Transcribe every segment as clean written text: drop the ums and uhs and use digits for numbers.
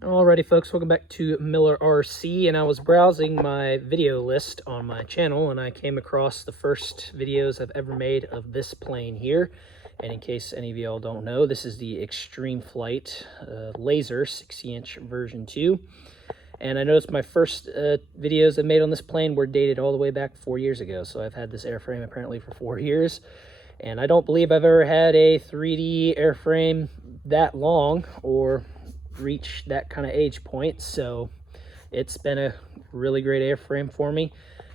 Alrighty folks, welcome back to Miller RC, and I was browsing my video list on my channel and I came across the first videos I've ever made of this plane here. And in case any of y'all don't know, this is the Extreme Flight Laser 60-inch version 2. And I noticed my first videos I made on this plane were dated all the way back 4 years ago. So I've had this airframe apparently for 4 years. And I don't believe I've ever had a 3D airframe that long or reach that kind of age point. So it's been a really great airframe for me.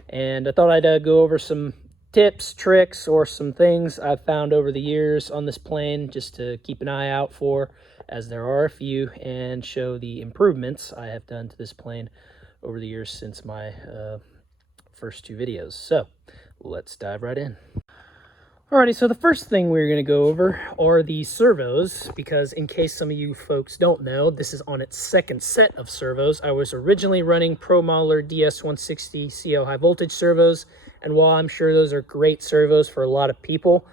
And I thought I'd go over some tips, tricks, or some things I've found over the years on this plane just to keep an eye out for, as there are a few, and show the improvements I have done to this plane over the years since my first 2 videos. So let's dive right in. Alrighty, so the first thing we're going to go over are the servos, because in case some of you folks don't know, this is on its second set of servos. I was originally running Pro Modeler DS160 CL high voltage servos, and while I'm sure those are great servos for a lot of people,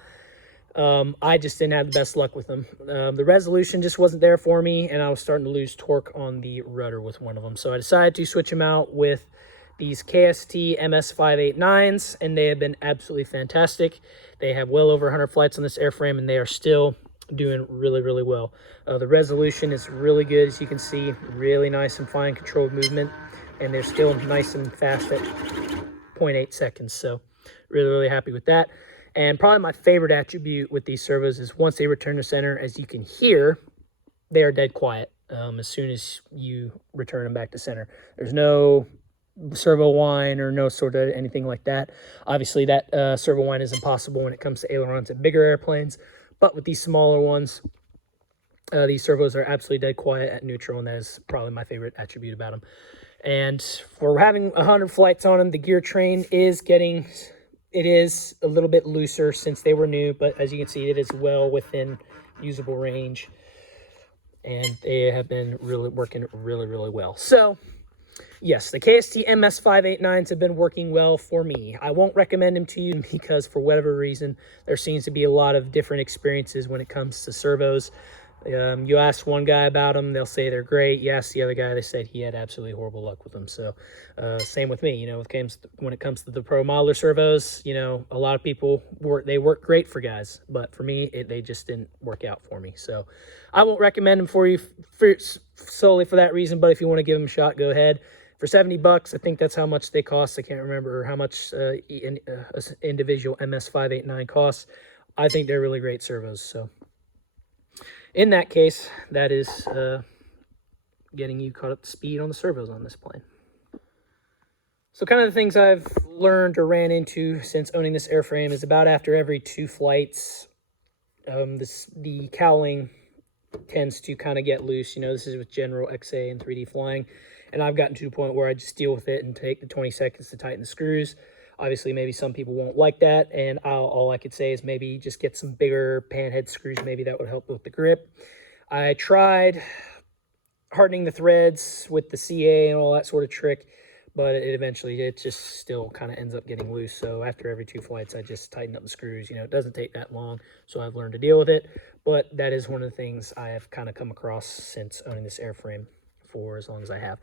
I just didn't have the best luck with them. The resolution just wasn't there for me, and I was starting to lose torque on the rudder with one of them. So I decided to switch them out with these KST MS589s, and they have been absolutely fantastic. They have well over 100 flights on this airframe, and they are still doing really, really well. The resolution is really good, as you can see, really nice and fine controlled movement, and they're still nice and fast at 0.8 seconds. So really, really happy with that. And probably my favorite attribute with these servos is once they return to center, as you can hear, they are dead quiet as soon as you return them back to center. There's no servo whine or no sort of anything like that. Obviously that servo whine is impossible when it comes to ailerons and bigger airplanes, but with these smaller ones, these servos are absolutely dead quiet at neutral, and that is probably my favorite attribute about them. And for having 100 flights on them, the gear train is it is a little bit looser since they were new, but as you can see, it is well within usable range, and they have been really working really, really well. So yes, the KST MS589s have been working well for me. I won't recommend them to you because for whatever reason, there seems to be a lot of different experiences when it comes to servos. You ask one guy about them, they'll say they're great. You ask the other guy, they said he had absolutely horrible luck with them. So same with me, you know, when it comes to the Pro Modeler servos, you know, a lot of people work great for guys, but for me, they just didn't work out for me. So I won't recommend them for you solely for that reason, but if you want to give them a shot, go ahead. For 70 bucks, I think that's how much they cost. I can't remember how much individual MS589 costs. I think they're really great servos. So in that case, that is getting you caught up to speed on the servos on this plane. So kind of the things I've learned or ran into since owning this airframe is about after every 2 flights, the cowling tends to kind of get loose. You know, this is with general XA and 3D flying. And I've gotten to the point where I just deal with it and take the 20 seconds to tighten the screws. Obviously, maybe some people won't like that, and all I could say is maybe just get some bigger panhead screws. Maybe that would help with the grip. I tried hardening the threads with the CA and all that sort of trick, but it just still kind of ends up getting loose. So after every 2 flights, I just tighten up the screws. You know, it doesn't take that long, so I've learned to deal with it. But that is one of the things I have kind of come across since owning this airframe for as long as I have.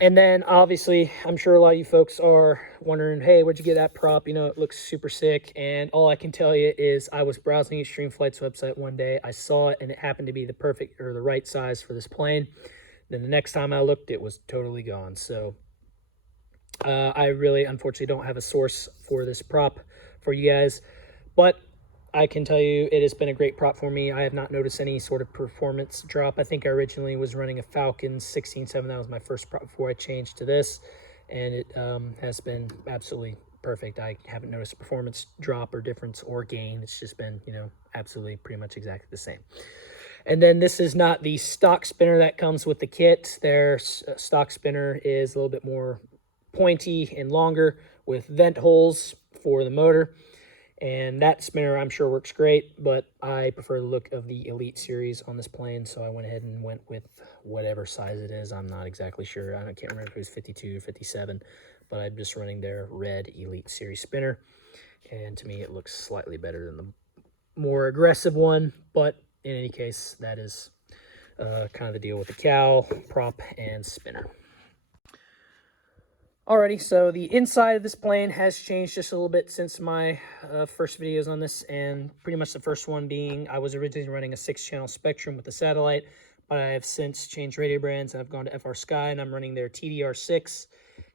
And then obviously, I'm sure a lot of you folks are wondering, hey, where'd you get that prop? You know, it looks super sick. And all I can tell you is I was browsing Extreme Flight's website one day. I saw it and it happened to be the perfect or the right size for this plane. Then the next time I looked, it was totally gone. So I really, unfortunately, don't have a source for this prop for you guys, but I can tell you it has been a great prop for me. I have not noticed any sort of performance drop. I think I originally was running a Falcon 16-7. That was my first prop before I changed to this, and it has been absolutely perfect. I haven't noticed a performance drop or difference or gain. It's just been, you know, absolutely pretty much exactly the same. And then this is not the stock spinner that comes with the kit. Their stock spinner is a little bit more pointy and longer with vent holes for the motor. And that spinner, I'm sure, works great, but I prefer the look of the Elite series on this plane, so I went ahead and went with whatever size it is. I'm not exactly sure. I can't remember if it was 52 or 57, but I'm just running their red Elite series spinner, and to me it looks slightly better than the more aggressive one, but in any case, that is kind of the deal with the cowl, prop, and spinner. Alrighty, so the inside of this plane has changed just a little bit since my first videos on this, and pretty much the first one being I was originally running a 6-channel Spectrum with the satellite, but I have since changed radio brands and I've gone to FR Sky, and I'm running their TDR6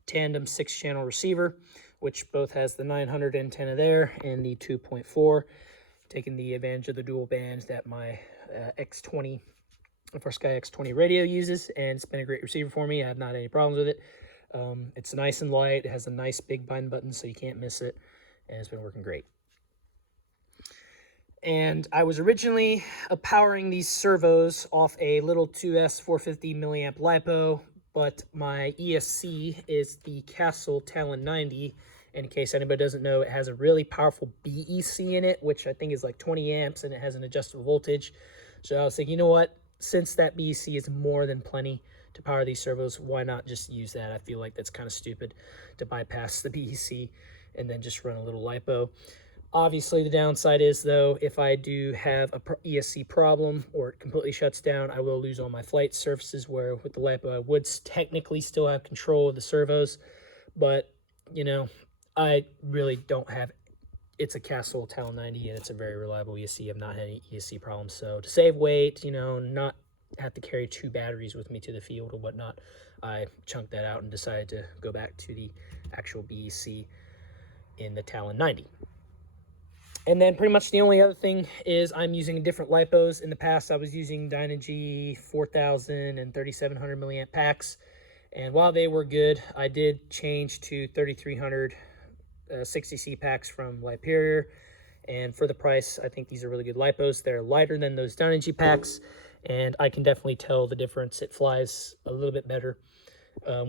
tandem 6-channel receiver, which both has the 900 antenna there and the 2.4, taking the advantage of the dual band that my X20, FR Sky X20 radio uses, and it's been a great receiver for me. I have not had any problems with it. It's nice and light. It has a nice big bind button, so you can't miss it, and it's been working great. And I was originally powering these servos off a little 2S 450 milliamp LiPo, but my ESC is the Castle Talon 90. In case anybody doesn't know, it has a really powerful BEC in it, which I think is like 20 amps, and it has an adjustable voltage. So I was thinking, you know what? Since that BEC is more than plenty to power these servos, why not just use that? I feel like that's kind of stupid to bypass the BEC and then just run a little LiPo. Obviously, the downside is, though, if I do have a ESC problem or it completely shuts down, I will lose all my flight surfaces, where with the LiPo, I would technically still have control of the servos. But, you know, I really don't have... It's a Castle Talon 90, and it's a very reliable ESC. I've not had any ESC problems. So to save weight, you know, not have to carry 2 batteries with me to the field or whatnot, I chunked that out and decided to go back to the actual BEC in the Talon 90. And then pretty much the only other thing is I'm using different LiPos. In the past, I was using Dynegy 4000 and 3700 milliamp packs. And while they were good, I did change to 3300 60C packs from Liperior. And for the price, I think these are really good LiPos. They're lighter than those Dynegy packs, and I can definitely tell the difference. It flies a little bit better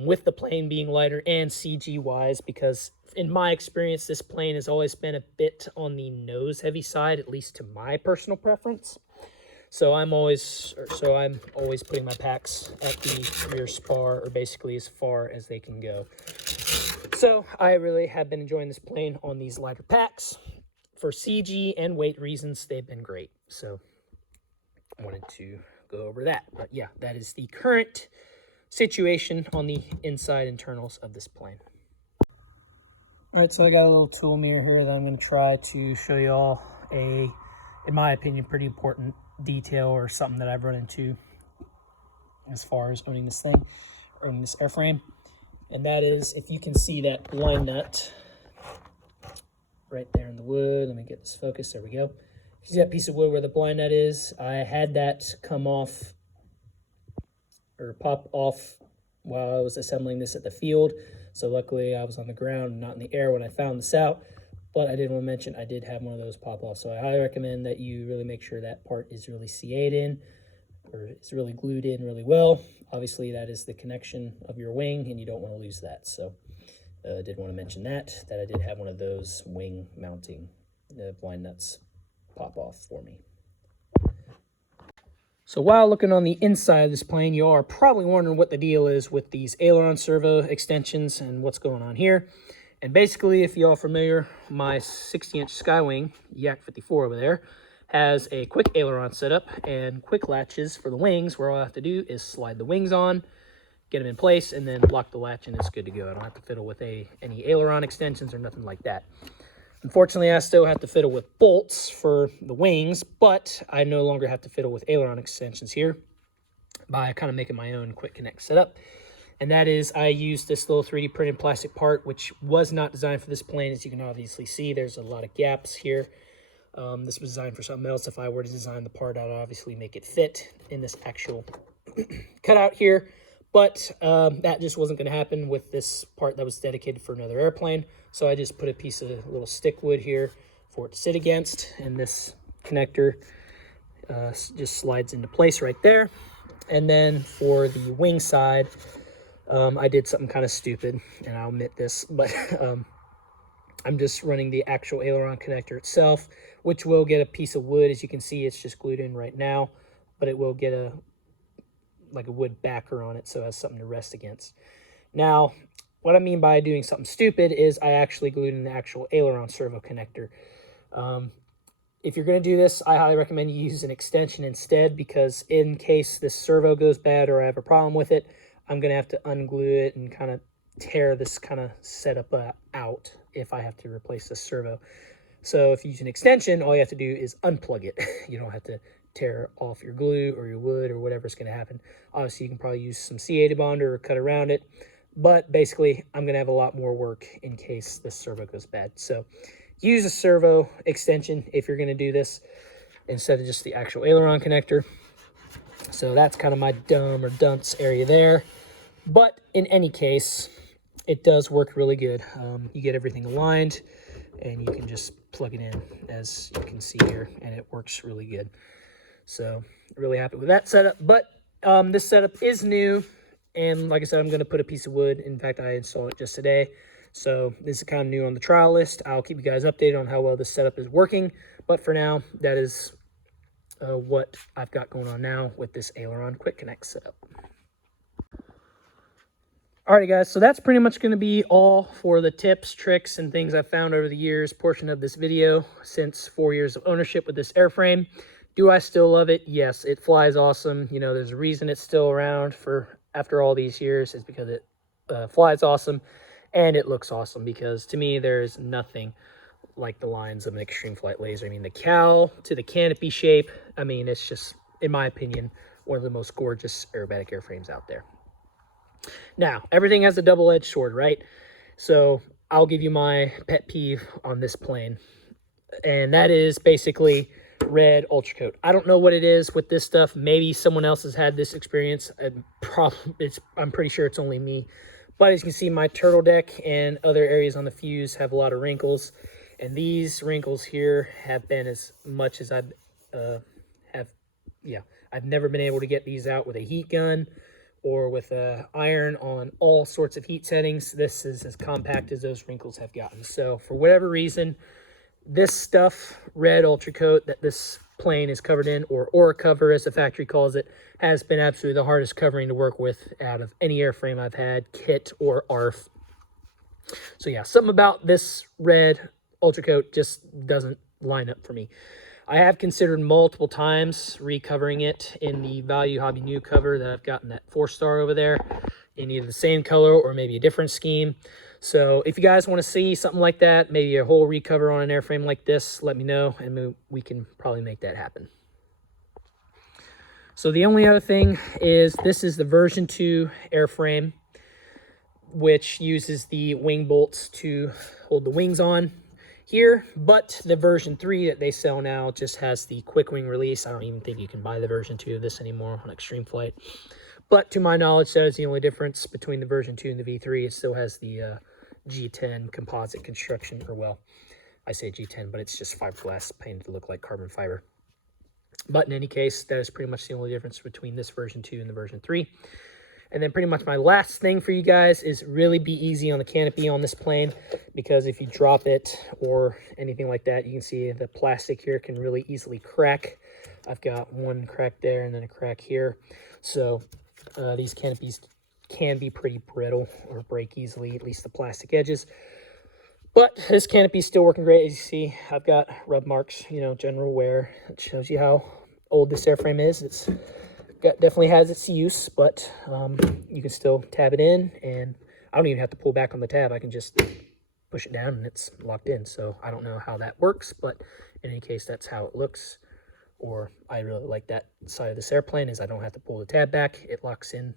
with the plane being lighter and CG-wise, because in my experience, this plane has always been a bit on the nose-heavy side, at least to my personal preference. So I'm always putting my packs at the rear spar, or basically as far as they can go. So I really have been enjoying this plane on these lighter packs. For CG and weight reasons, they've been great. So I wanted to go over that. But yeah, that is the current situation on the inside internals of this plane. All right, so I got a little tool mirror here that I'm going to try to show you all in my opinion, pretty important detail, or something that I've run into as far as owning this thing, or owning this airframe. And that is, if you can see that blind nut right there in the wood. Let me get this focused. There we go. You see that piece of wood where the blind nut is? I had that come off, or pop off, while I was assembling this at the field. So luckily I was on the ground and not in the air when I found this out. But I did want to mention I did have one of those pop off. So I highly recommend that you really make sure that part is really CA'd in, or it's really glued in really well. Obviously that is the connection of your wing, and you don't want to lose that. So I did want to mention that I did have one of those wing mounting blind nuts pop off for me. So while looking on the inside of this plane, you are probably wondering what the deal is with these Aileron servo extensions and what's going on here. And basically, if you all are familiar, my 60-inch Skywing Yak 54 over there has a quick aileron setup and quick latches for the wings, where all I have to do is slide the wings on, get them in place, and then lock the latch, and it's good to go. I don't have to fiddle with any aileron extensions or nothing like that. Unfortunately, I still have to fiddle with bolts for the wings, but I no longer have to fiddle with aileron extensions here by kind of making my own quick connect setup. And that is, I used this little 3D printed plastic part, which was not designed for this plane. As you can obviously see, there's a lot of gaps here. This was designed for something else. If I were to design the part, I'd obviously make it fit in this actual cutout here. But that just wasn't going to happen with this part that was dedicated for another airplane. So I just put a piece of little stick wood here for it to sit against. And this connector just slides into place right there. And then for the wing side, I did something kind of stupid, and I'll admit this, but I'm just running the actual aileron connector itself, which will get a piece of wood. As you can see, it's just glued in right now, but it will get a wood backer on it, so it has something to rest against. Now, what I mean by doing something stupid is I actually glued in the actual aileron servo connector. if you're going to do this, I highly recommend you use an extension instead, because in case this servo goes bad or I have a problem with it, I'm going to have to unglue it and kind of tear this kind of setup out if I have to replace this servo. So if you use an extension, all you have to do is unplug it. You don't have to tear off your glue or your wood or whatever's going to happen. Obviously, you can probably use some C80 bonder or cut around it. But basically, I'm going to have a lot more work in case this servo goes bad. So use a servo extension if you're going to do this instead of just the actual aileron connector. So that's kind of my dumb or dunce area there. But in any case, it does work really good. You get everything aligned, and you can just plug it in, as you can see here, and it works really good. So really happy with that setup. But this setup is new, and like I said, I'm going to put a piece of wood. In fact, I installed it just today. So this is kind of new on the trial list. I'll keep you guys updated on how well this setup is working. But for now, that is what I've got going on now with this Aileron Quick Connect setup. Alrighty guys, so that's pretty much going to be all for the tips, tricks, and things I've found over the years portion of this video since 4 years of ownership with this airframe. Do I still love it? Yes, it flies awesome. You know, there's a reason it's still around for after all these years, is because it flies awesome and it looks awesome, because to me there's nothing like the lines of an extreme flight laser. I mean, the cowl to the canopy shape, I mean, it's just, in my opinion, one of the most gorgeous aerobatic airframes out there. Now, everything has a double-edged sword, right? So I'll give you my pet peeve on this plane, and that is basically red ultra coat. I don't know what it is with this stuff. Maybe someone else has had this experience. I'm pretty sure it's only me. But as you can see, my turtle deck and other areas on the fuse have a lot of wrinkles, and these wrinkles here have been as much as I've never been able to get these out with a heat gun or with a iron on all sorts of heat settings. This is as compact as those wrinkles have gotten. So for whatever reason, this stuff, red ultra coat that this plane is covered in, or aura cover as the factory calls it, has been absolutely the hardest covering to work with out of any airframe I've had, kit or ARF. So yeah, something about this red ultra coat just doesn't line up for me. I have considered multiple times recovering it in the Value Hobby New cover that I've gotten, that 4-star over there, in either the same color or maybe a different scheme. So if you guys want to see something like that, maybe a whole recover on an airframe like this, let me know, and we can probably make that happen. So the only other thing is, this is the version 2 airframe, which uses the wing bolts to hold the wings on here, but the version 3 that they sell now just has the quick wing release. I don't even think you can buy the version 2 of this anymore on Extreme Flight. But to my knowledge, that is the only difference between the version 2 and the V3. It still has the G10 composite construction, or well, I say G10, but it's just fiberglass painted to look like carbon fiber. But in any case, that is pretty much the only difference between this version 2 and the version 3. And then pretty much my last thing for you guys is really be easy on the canopy on this plane, because if you drop it or anything like that, you can see the plastic here can really easily crack. I've got one crack there and then a crack here. So these canopies can be pretty brittle or break easily, at least the plastic edges. But this canopy is still working great. As you see, I've got rub marks, you know, general wear. It shows you how old this airframe is. It's definitely has its use, but you can still tab it in, and I don't even have to pull back on the tab. I can just push it down and it's locked in. So I don't know how that works, but in any case, that's how it looks. Or I really like that side of this airplane, is I don't have to pull the tab back. It locks in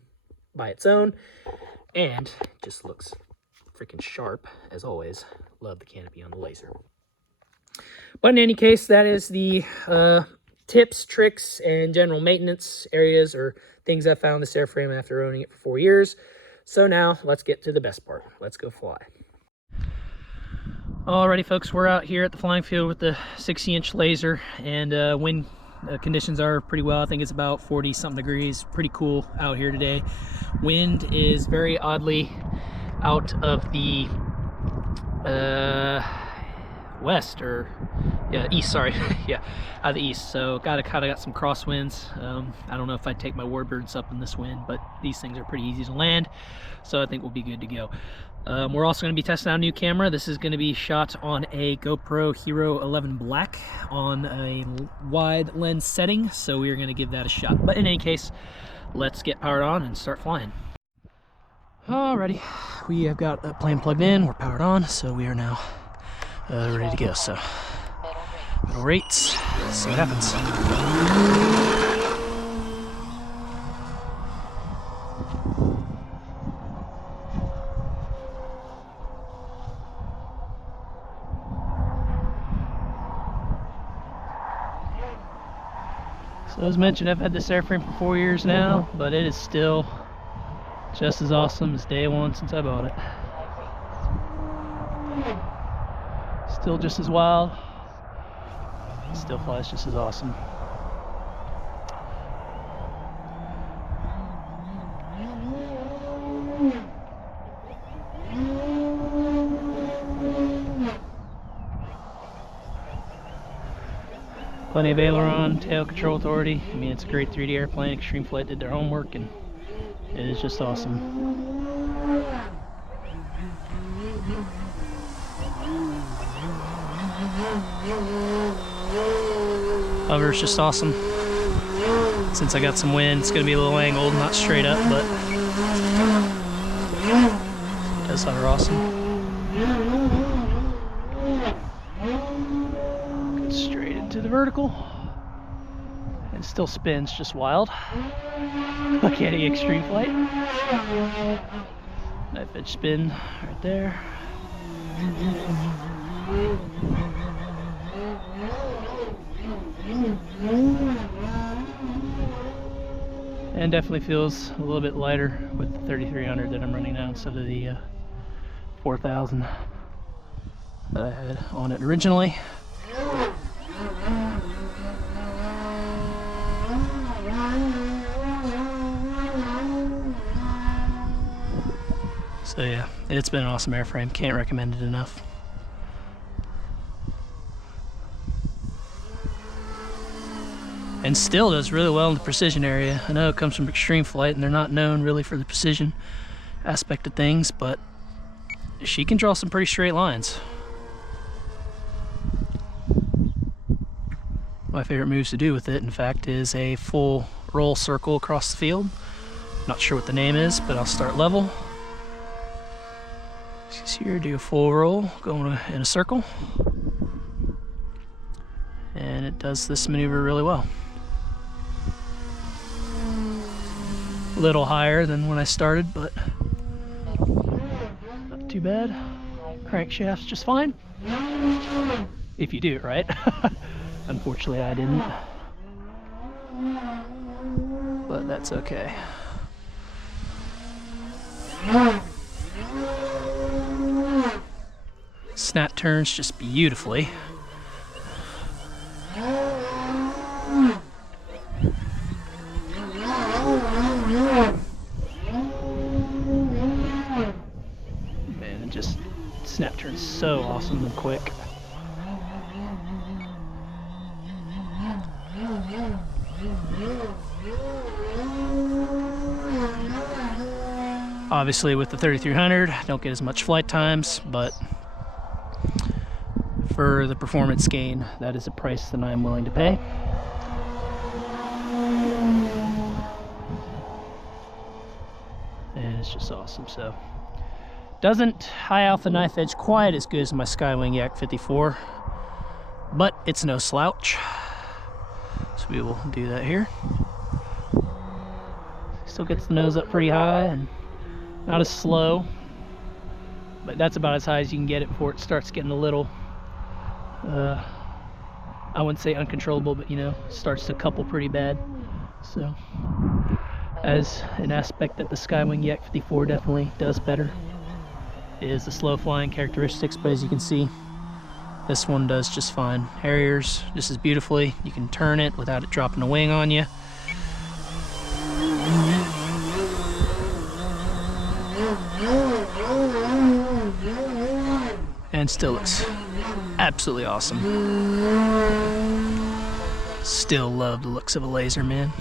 by its own, and it just looks freaking sharp as always. Love the canopy on the laser. But in any case, that is the tips, tricks, and general maintenance areas or things I found this airframe after owning it for 4 years. So now let's get to the best part. Let's go fly. Alrighty folks, we're out here at the flying field with the 60-inch laser, and wind conditions are pretty well. I think it's about 40 something degrees. Pretty cool out here today. Wind is very oddly out of the west, or yeah, east, sorry. Yeah, out of the east. So kind of got some crosswinds. I don't know if I'd take my warbirds up in this wind, but these things are pretty easy to land, so I think we'll be good to go. We're also going to be testing out a new camera. This is going to be shot on a GoPro Hero 11 Black on a wide lens setting, so we're going to give that a shot. But in any case, let's get powered on and start flying. Alrighty, we have got a plane plugged in, we're powered on, so we are now ready to go. So, middle rates, see what happens. So as mentioned, I've had this airframe for 4 years now, but it is still just as awesome as day one since I bought it. Still just as wild, still flies just as awesome. Plenty of aileron, tail control authority. I mean, it's a great 3D airplane. Extreme Flight did their homework, and it is just awesome. Hover's just awesome. Since I got some wind, it's going to be a little angled, not straight up, but it does hover awesome. Straight into the vertical, and still spins just wild like any Extreme Flight. Knife edge spin right there. And definitely feels a little bit lighter with the 3300 that I'm running now instead of the 4000 that I had on it originally. So yeah, it's been an awesome airframe. Can't recommend it enough. And still does really well in the precision area. I know it comes from Extreme Flight and they're not known really for the precision aspect of things, but she can draw some pretty straight lines. My favorite moves to do with it, in fact, is a full roll circle across the field. Not sure what the name is, but I'll start level. Here, do a full roll, going in a circle. And it does this maneuver really well. A little higher than when I started, but not too bad. Crankshaft's just fine. If you do it right. Unfortunately, I didn't. But that's okay. Snap turns just beautifully. Man, it just snap turns so awesome and quick. Obviously with the 3300, I don't get as much flight times, but for the performance gain, that is a price that I'm willing to pay. And it's just awesome. So, doesn't high alpha knife edge quite as good as my Skywing Yak 54, but it's no slouch. So we will do that here. Still gets the nose up pretty high and not as slow, but that's about as high as you can get it before it starts getting a little I wouldn't say uncontrollable, but you know, starts to couple pretty bad. So as an aspect that the Skywing Yak 54 definitely does better is the slow flying characteristics, but as you can see, this one does just fine. Harriers just as beautifully. You can turn it without it dropping a wing on you. And still looks absolutely awesome. Still love the looks of a laser, man.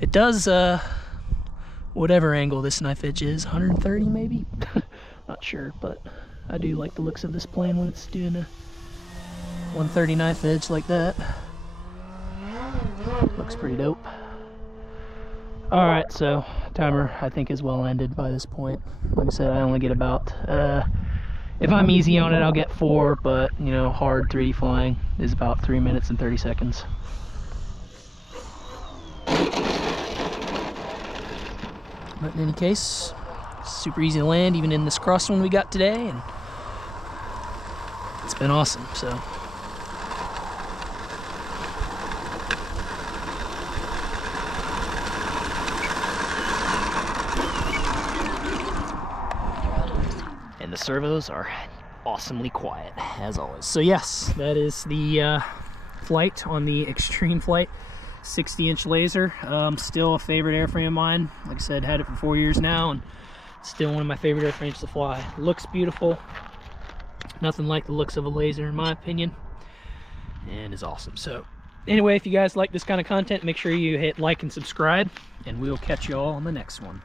It does whatever angle this knife edge is, 130 maybe? Not sure, but I do like the looks of this plane when it's doing a 130 knife edge like that. Looks pretty dope. Alright, so timer I think is well ended by this point. Like I said, I only get about, if I'm easy on it I'll get 4, but you know, hard 3D flying is about 3 minutes and 30 seconds. But in any case, super easy to land even in this cross one we got today, and it's been awesome. So and the servos are awesomely quiet as always. So yes, that is the flight on the Extreme Flight 60-inch laser. Still a favorite airframe of mine. Like I said, had it for 4 years now, and still one of my favorite airframes to fly. Looks beautiful. Nothing like the looks of a laser in my opinion, and is awesome. So anyway, if you guys like this kind of content, make sure you hit like and subscribe, and we'll catch you all on the next one.